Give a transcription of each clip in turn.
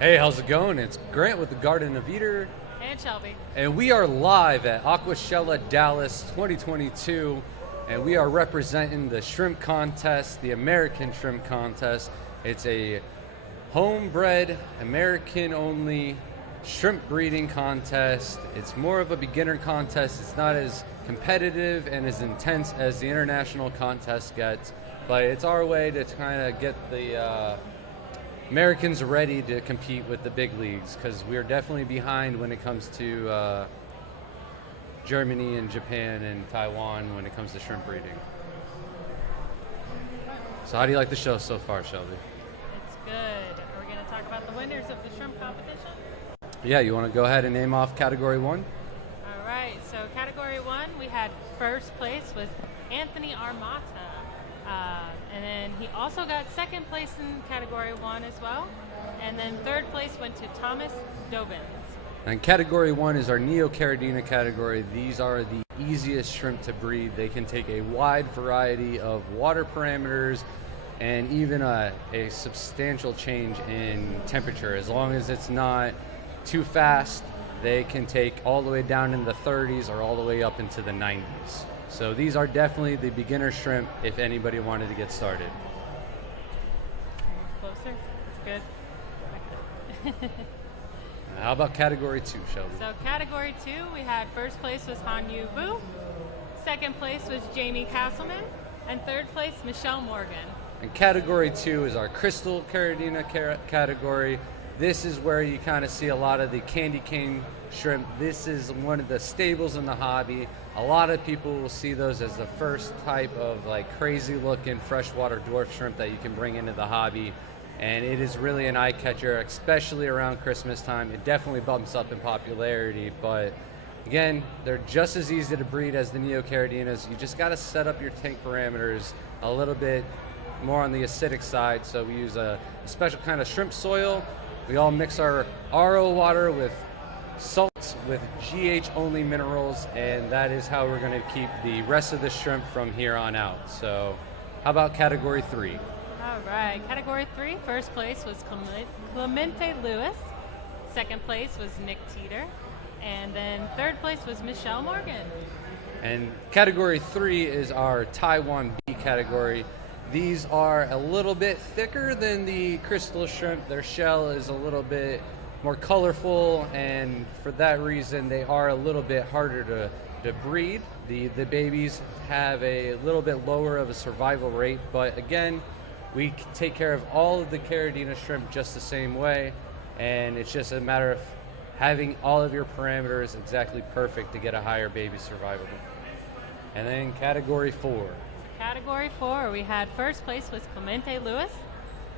Hey, how's it going? It's Grant with the Garden of Eder. And Shelby. And we are live at Aquashella, Dallas 2022. And we are representing the shrimp contest, the American shrimp contest. It's a homebred, American-only shrimp breeding contest. It's more of a beginner contest. It's not as competitive and as intense as the international contest gets. But it's our way to kind of get the Americans are ready to compete with the big leagues, because we're definitely behind when it comes to Germany and Japan and Taiwan when it comes to shrimp breeding. So how do you like the show so far, Shelby? It's good. Are we going to talk about the winners of the shrimp competition? Yeah, you want to go ahead and name off category one? All right, so category one, we had first place was Anthony Armata. And then he also got second place in category one as well. And then third place went to Thomas Dobbins. And category one is our Neocaridina category. These are the easiest shrimp to breed. They can take a wide variety of water parameters and even a substantial change in temperature. As long as it's not too fast, they can take all the way down in the 30s or all the way up into the 90s. So these are definitely the beginner shrimp if anybody wanted to get started. Closer? That's good. How about category two, Shelby? So category two, we had first place was Han Yu Vu, second place was Jamie Castleman, and third place Michelle Morgan. And category two is our Crystal Caridina category. This is where you kind of see a lot of the candy cane shrimp. This is one of the staples in the hobby. A lot of people will see those as the first type of like crazy looking freshwater dwarf shrimp that you can bring into the hobby. And it is really an eye catcher, especially around Christmas time. It definitely bumps up in popularity, but again, they're just as easy to breed as the Neocaridinas. You just got to set up your tank parameters a little bit more on the acidic side. So we use a special kind of shrimp soil. We all mix our RO water with salts with GH only minerals, and that is how we're going to keep the rest of the shrimp from here on out. So how about category three? All right, category three, first place was Clemente Lewis, second place was Nick Teeter, and then third place was Michelle Morgan. And category three is our Taiwan B category. These are a little bit thicker than the crystal shrimp. Their shell is a little bit more colorful, and for that reason they are a little bit harder to breed. The babies have a little bit lower of a survival rate, but again, we take care of all of the Caridina shrimp just the same way, and it's just a matter of having all of your parameters exactly perfect to get a higher baby survival. And then category four. Category four, we had first place was Clemente Lewis,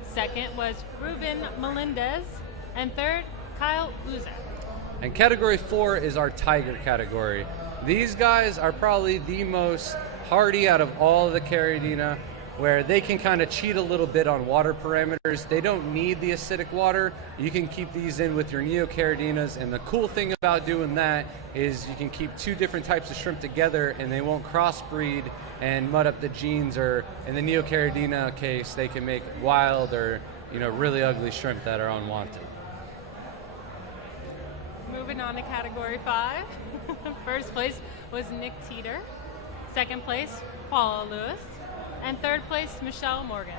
second was Ruben Melendez, and third, Kyle Uzak. And category four is our tiger category. These guys are probably the most hardy out of all of the Caridina, where they can kind of cheat a little bit on water parameters. They don't need the acidic water. You can keep these in with your Neocaridinas, and the cool thing about doing that is you can keep two different types of shrimp together and they won't crossbreed and mud up the genes, or in the Neocaridina case, they can make wild or really ugly shrimp that are unwanted. Moving on to category five, first place was Nick Teeter, second place Paula Lewis, and third place, Michelle Morgan.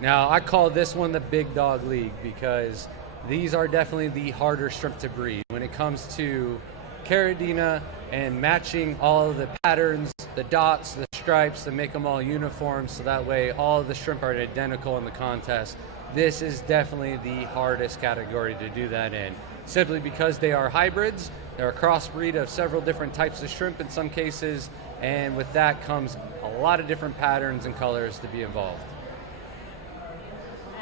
Now, I call this one the big dog league because these are definitely the harder shrimp to breed. When it comes to Caridina and matching all of the patterns, the dots, the stripes, to make them all uniform so that way all of the shrimp are identical in the contest, this is definitely the hardest category to do that in. Simply because they are hybrids, they're a crossbreed of several different types of shrimp in some cases, and with that comes a lot of different patterns and colors to be involved.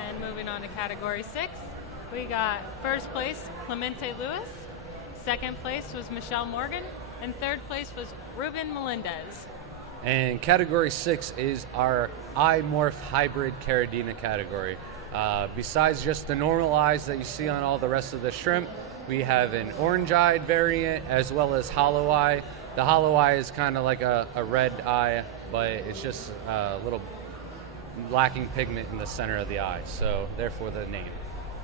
And moving on to category six, we got first place Clemente Lewis, second place was Michelle Morgan, and third place was Ruben Melendez. And category six is our iMorph hybrid Caridina category. Besides just the normal eyes that you see on all the rest of the shrimp, we have an orange-eyed variant as well as hollow eye. The hollow eye is kind of like a red eye, but it's just a little lacking pigment in the center of the eye, so therefore the name.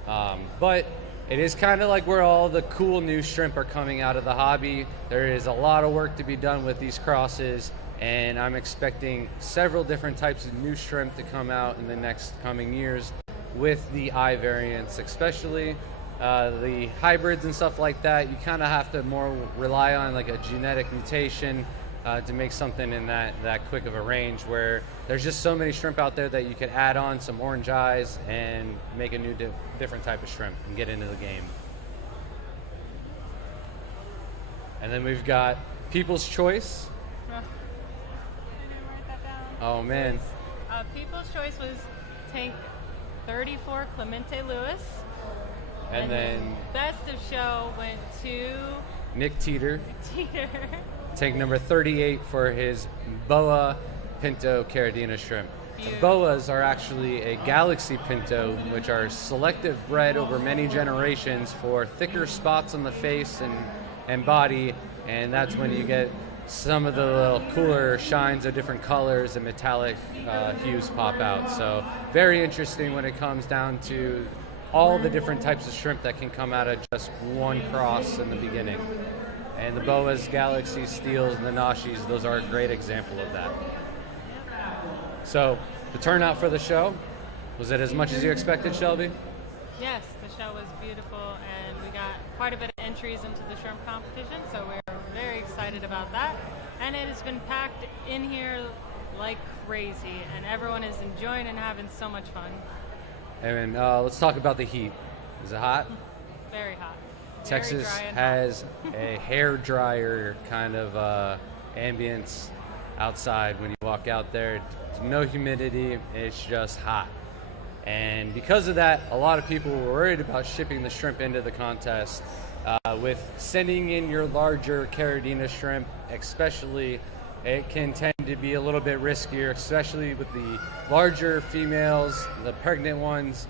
But it is kind of like where all the cool new shrimp are coming out of the hobby. There is a lot of work to be done with these crosses, and I'm expecting several different types of new shrimp to come out in the next coming years with the eye variants, especially the hybrids and stuff like that. You kind of have to more rely on like a genetic mutation to make something in that quick of a range, where there's just so many shrimp out there that you could add on some orange eyes and make a new different type of shrimp and get into the game. And then we've got People's Choice. I didn't write that down. Oh man. People's Choice was tank 34 Clemente Lewis. And then Best of Show went to Nick Teeter. Teeter. Tank number 38 for his Boa Pinto Caridina shrimp. The Beautiful. boas are actually a galaxy pinto, which are selective bred over many generations for thicker spots on the face and body, and that's when you get some of the little cooler shines of different colors and metallic hues pop out. So very interesting when it comes down to all the different types of shrimp that can come out of just one cross in the beginning. And the boas, galaxies, steels, and the nashis, those are a great example of that. So the turnout for the show, was it as much as you expected, Shelby? Yes, the show was beautiful, and we got quite a bit of entries into the shrimp competition, so we're very excited about that. And it has been packed in here like crazy, and everyone is enjoying and having so much fun. And let's talk about the heat. Is it hot? Very hot. Texas Very dry and has a hair dryer kind of ambience outside when you walk out there. No humidity, it's just hot. And because of that, a lot of people were worried about shipping the shrimp into the contest. With sending in your larger Caridina shrimp, especially, it can tend to be a little bit riskier, especially with the larger females, the pregnant ones.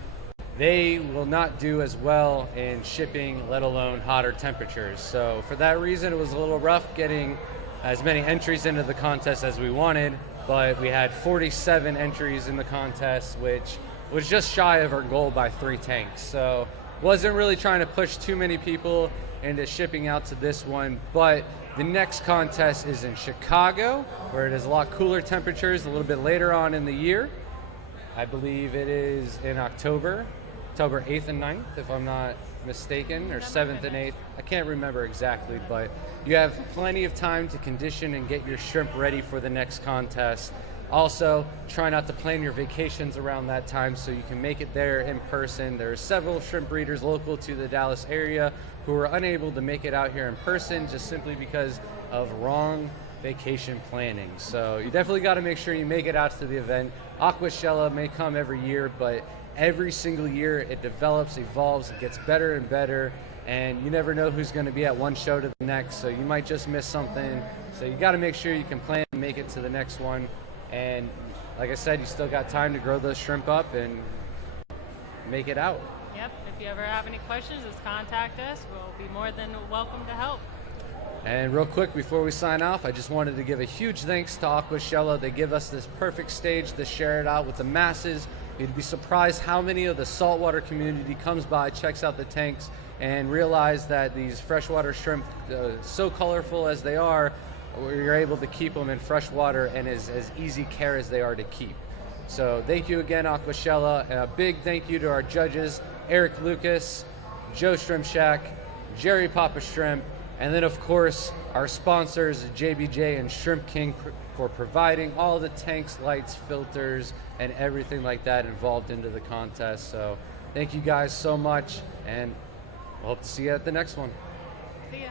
They will not do as well in shipping, let alone hotter temperatures. So for that reason, it was a little rough getting as many entries into the contest as we wanted, but we had 47 entries in the contest, which was just shy of our goal by 3 tanks. So wasn't really trying to push too many people into shipping out to this one, but the next contest is in Chicago, where it is a lot cooler temperatures a little bit later on in the year. I believe it is in October 8th and 9th, if I'm not mistaken, or 7th and 8th. I can't remember exactly, but you have plenty of time to condition and get your shrimp ready for the next contest. Also, try not to plan your vacations around that time so you can make it there in person. There are several shrimp breeders local to the Dallas area who are unable to make it out here in person just simply because of wrong vacation planning. So you definitely got to make sure you make it out to the event. Aquashella may come every year, but every single year it develops, evolves, it gets better and better, and you never know who's going to be at one show to the next, so you might just miss something. So you got to make sure you can plan and make it to the next one. And like I said, you still got time to grow those shrimp up and make it out. Yep, if you ever have any questions, just contact us. We'll be more than welcome to help. And real quick, before we sign off, I just wanted to give a huge thanks to Aquashella. They give us this perfect stage to share it out with the masses. You'd be surprised how many of the saltwater community comes by, checks out the tanks, and realize that these freshwater shrimp, so colorful as they are, you're able to keep them in freshwater and as easy care as they are to keep. So thank you again, Aquashella, and a big thank you to our judges, Eric Lucas, Joe Shrimp Shack, Jerry Papa Shrimp, and then of course our sponsors, JBJ and Shrimp King, for providing all the tanks, lights, filters, and everything like that involved into the contest. So thank you guys so much, and I hope to see you at the next one. See ya.